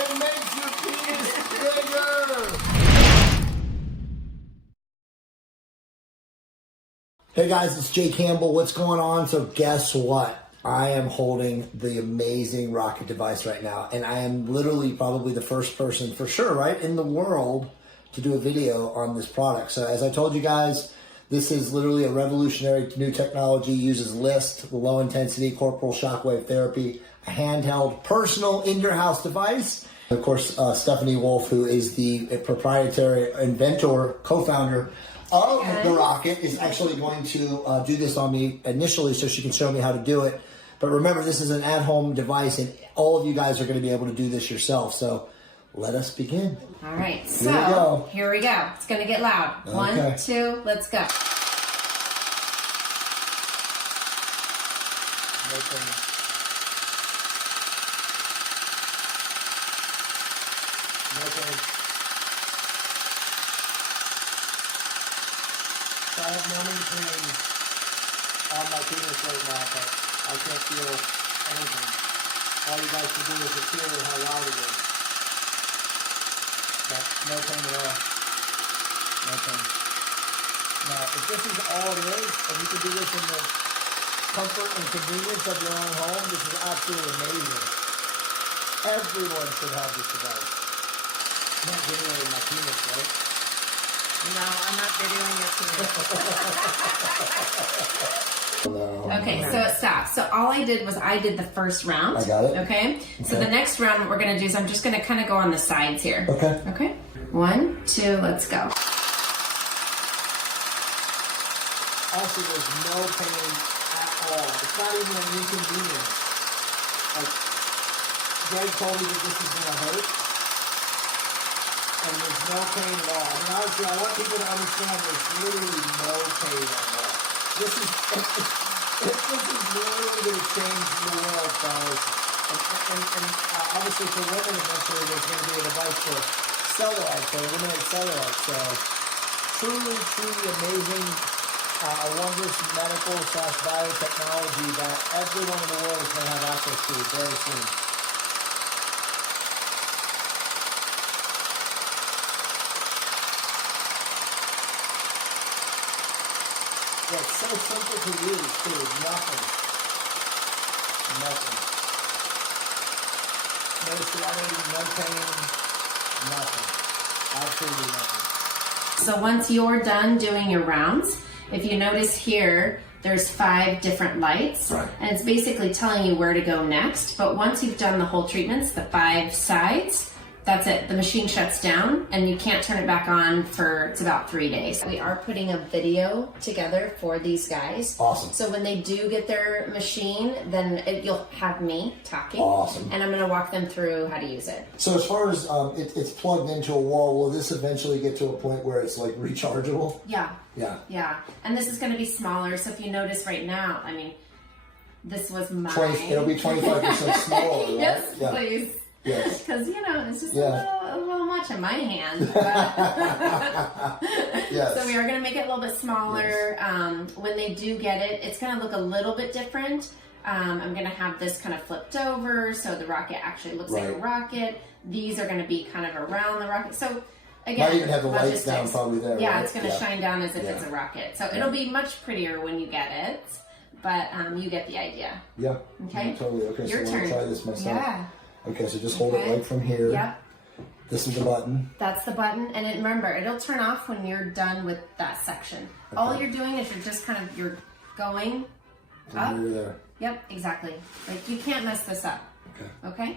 It makes your penis bigger. Hey guys, it's Jay Campbell. What's going on? So guess what? I am holding the amazing rocket device right now, and I am literally probably the first person for sure, right, in the world to do a video on this product. So as I told you guys, this is literally a revolutionary new technology, uses LIST, low intensity corporal shockwave therapy, a handheld personal in your house device. Of course, Stephanie Wolf, who is the proprietary inventor, co-founder of the rocket, is actually going to do this on me initially so she can show me how to do it. But remember, this is an at-home device, and all of you guys are going to be able to do this yourself. So let us begin. All right, so here we go. It's going to get loud. Okay. 1, 2, let's go. Okay. So I have no pain on my penis right now, but I can't feel anything. All you guys can do is just hear how loud it is. But no pain at all. No pain. Now, if this is all it is, and you can do this in the comfort and convenience of your own home, this is absolutely amazing. Everyone should have this device. I'm not videoing my penis, right? No, I'm not videoing your penis. No. Okay, so it stops. So all I did was I did the first round. I got it. Okay? So the next round, what we're going to do is I'm just going to kind of go on the sides here. Okay. Okay? 1, 2, let's go. Also, there's no pain at all. It's not even an inconvenience. Like, Greg told me that this is going to hurt, and there's no pain at all. I mean, honestly, I want people to understand there's literally no pain at all. This is literally going to change the world, fellas. And obviously for women, eventually there's going to be a device for cellulite, for eliminate cellulite. So, truly amazing. A wondrous medical / biotechnology that everyone in the world is going to have access to very soon. Yeah, it's so simple to use too. Nothing. No sweating, no pain, nothing. Absolutely nothing. So once you're done doing your rounds, if you notice here, there's 5 different lights, right, and it's basically telling you where to go next. But once you've done the whole treatments, the 5 sides, that's it. The machine shuts down and you can't turn it back on for, it's about 3 days. We are putting a video together for these guys. Awesome. So when they do get their machine, then you'll have me talking. Awesome. And I'm going to walk them through how to use it. So as far as it's plugged into a wall, will this eventually get to a point where it's like rechargeable? Yeah. Yeah. Yeah. And this is going to be smaller. So if you notice right now, I mean, this was mine. It'll be 25% smaller, right? Yes, yeah. please. Yes. Because, you know, it's just Yeah. a little much in my hand. Yes. So we are going to make it a little bit smaller. Yes. When they do get it, it's going to look a little bit different. I'm going to have this kind of flipped over so the rocket actually looks like a rocket. These are going to be kind of around the rocket. So, again, might even have the lights down probably there. Yeah, right? it's going to shine down as if it's a rocket. So it'll be much prettier when you get it. But you get the idea. Yeah. Okay. Yeah, totally. Okay, Your so turn. I'm going to try this myself. Yeah. Okay, so just hold it right from here. Yep. This is the button. That's the button, and remember, it'll turn off when you're done with that section. Okay. All you're doing is you're going up. You're there. Yep, exactly. Like, you can't mess this up. Okay? Okay?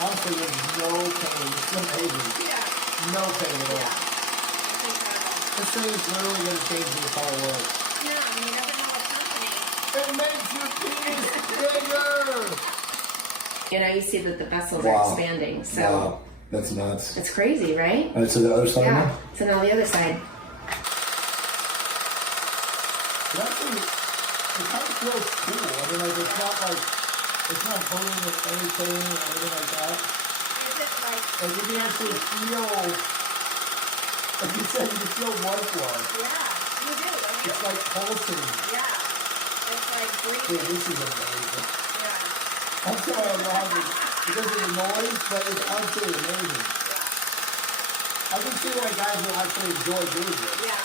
Honestly, there's no pain. It's amazing. Yeah. No pain at all. Yeah. It's incredible. This thing is literally going to change the entire world. Yeah, I mean, you never know what's happening. It makes your penis bigger! You know, you see that the vessels Wow. are expanding, so Wow. That's nuts. it's crazy, right? All right, so the other side Yeah. now? So now the other side. It actually, it kind of feels cool. I mean, like, it's not hurting or anything or anything like that. Is it like... Like, you can actually feel, like you said, you can feel blood flow. Yeah, you do, don't you? It's like pulsing. Yeah. It's like breathing. Dude, this is amazing. Yeah. I'm sorry I'm laughing because of the noise, but it's absolutely amazing. Yeah. I can see why guys will actually enjoy doing this. Yeah.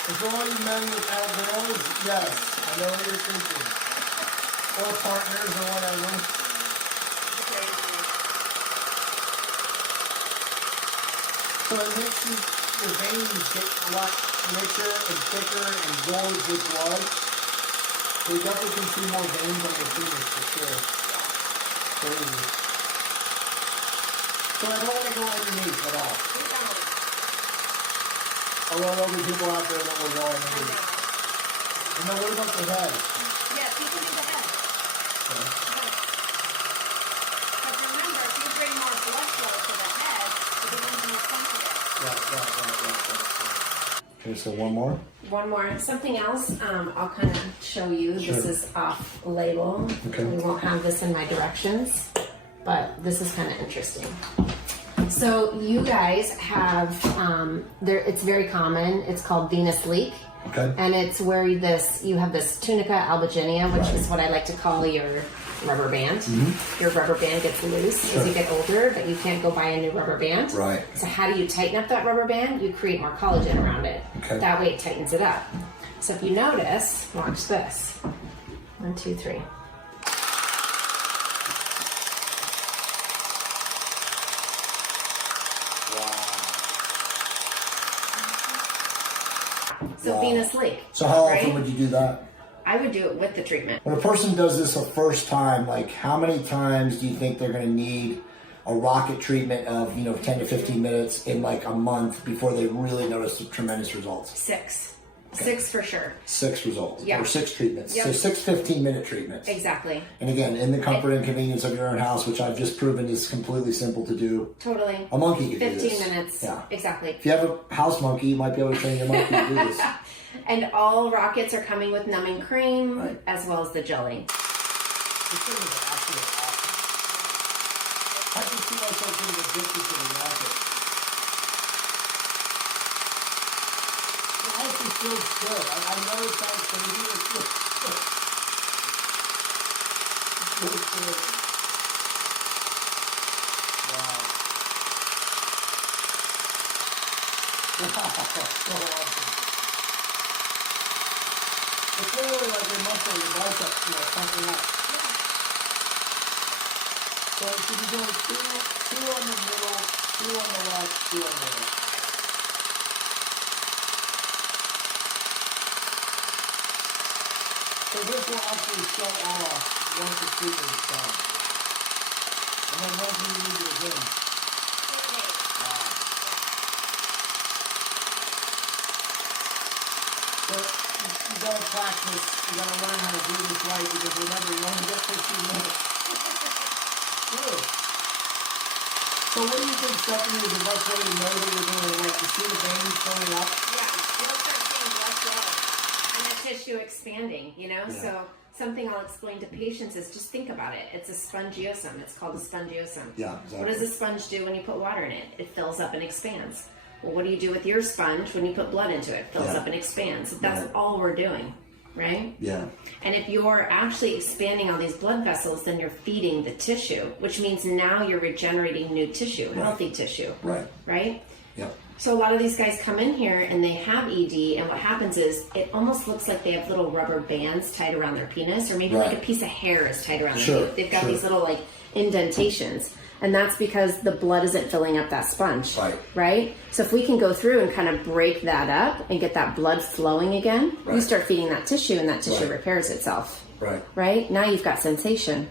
And for all you men without girls, yes, I know what you're thinking. Or partners or whatever. So it makes your veins get a lot richer and thicker and gorged with blood. So you definitely can see more veins on your penis for sure. Crazy. So I don't want to go underneath at all. Although there'll be people out there that will go underneath. And then what about the head? Yes, you can do the head. Okay. But remember, if you bring more blood flow to the head, it becomes more sensitive. Right. Okay, so one more. One more. Something else I'll kind of show you. Sure. This is off label. Okay. We won't have this in my directions, but this is kind of interesting. So you guys have, it's very common. It's called venous leak. Okay. And it's where you have this tunica albuginea, which is what I like to call your rubber band. Mm-hmm. Your rubber band gets loose as you get older, but you can't go buy a new rubber band. Right. So how do you tighten up that rubber band? You create more collagen around it. Okay. That way it tightens it up. So if you notice, watch this. 1, 2, 3. So Wow. venous leak. So how right? often would you do that? I would do it with the treatment. When a person does this the first time, like how many times do you think they're going to need a rocket treatment of 10 to 15 minutes in like a month before they really notice the tremendous results? 6. Okay. 6 for sure. 6 results. Yeah. Or 6 treatments. Yep. So 6 15-minute treatments. Exactly. And again, in the comfort and convenience of your own house, which I've just proven is completely simple to do. Totally. A monkey could do 15 this. minutes. Yeah. Exactly. If you have a house monkey, you might be able to train your monkey to do this. And all rockets are coming with numbing cream Right. as well as the jelly. This thing is actually awesome. I can see myself getting addicted to the rocket. It honestly feels good. I know it sounds crazy. It feels good. It feels good. Wow. Wow. So awesome. It's literally like your muscle, your biceps, pumping up. So you should be doing two on the middle, 2 on the left, 2 on the right. So this will actually shut off once the treatment is done. And then when can you use it again? Wow. So you gotta practice, you gotta learn how to do this right because remember, you only get 15 minutes. Good. So what do you think, Stephanie, is the best way to know that you're doing it right? To see the veins filling up? Yeah, you'll start seeing blood flow and the tissue expanding, Yeah. So something I'll explain to patients is just think about it. It's a spongiosum. It's called a spongiosum. Yeah, exactly. What does a sponge do when you put water in it? It fills up and expands. Well, what do you do with your sponge when you put blood into it? It fills up and expands. That's all we're doing, right? Yeah. And if you're actually expanding all these blood vessels, then you're feeding the tissue, which means now you're regenerating new tissue, healthy tissue. Right. Right? Yep. So a lot of these guys come in here and they have ED, and what happens is it almost looks like they have little rubber bands tied around their penis, or maybe like a piece of hair is tied around their penis. They've got these little like indentations. And that's because the blood isn't filling up that sponge. Right? So if we can go through and kind of break that up and get that blood flowing again, you start feeding that tissue and that tissue repairs itself. Right? Now you've got sensation.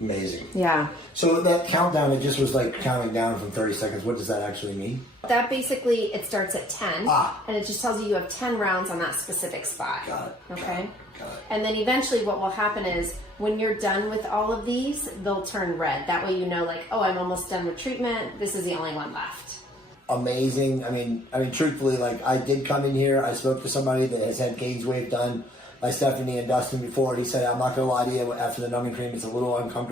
Amazing. Yeah. So that countdown, it just was like counting down from 30 seconds. What does that actually mean? That basically, it starts at 10. Ah. And it just tells you have 10 rounds on that specific spot. Got it. Okay? Got it. And then eventually what will happen is when you're done with all of these, they'll turn red. That way you know, like, oh, I'm almost done with treatment. This is the only one left. amazing. I mean, truthfully, like I did come in here. I spoke to somebody that has had gaze wave done by Stephanie and Dustin before. And he said, I'm not gonna lie to you. After the numbing cream, it's a little uncomfortable.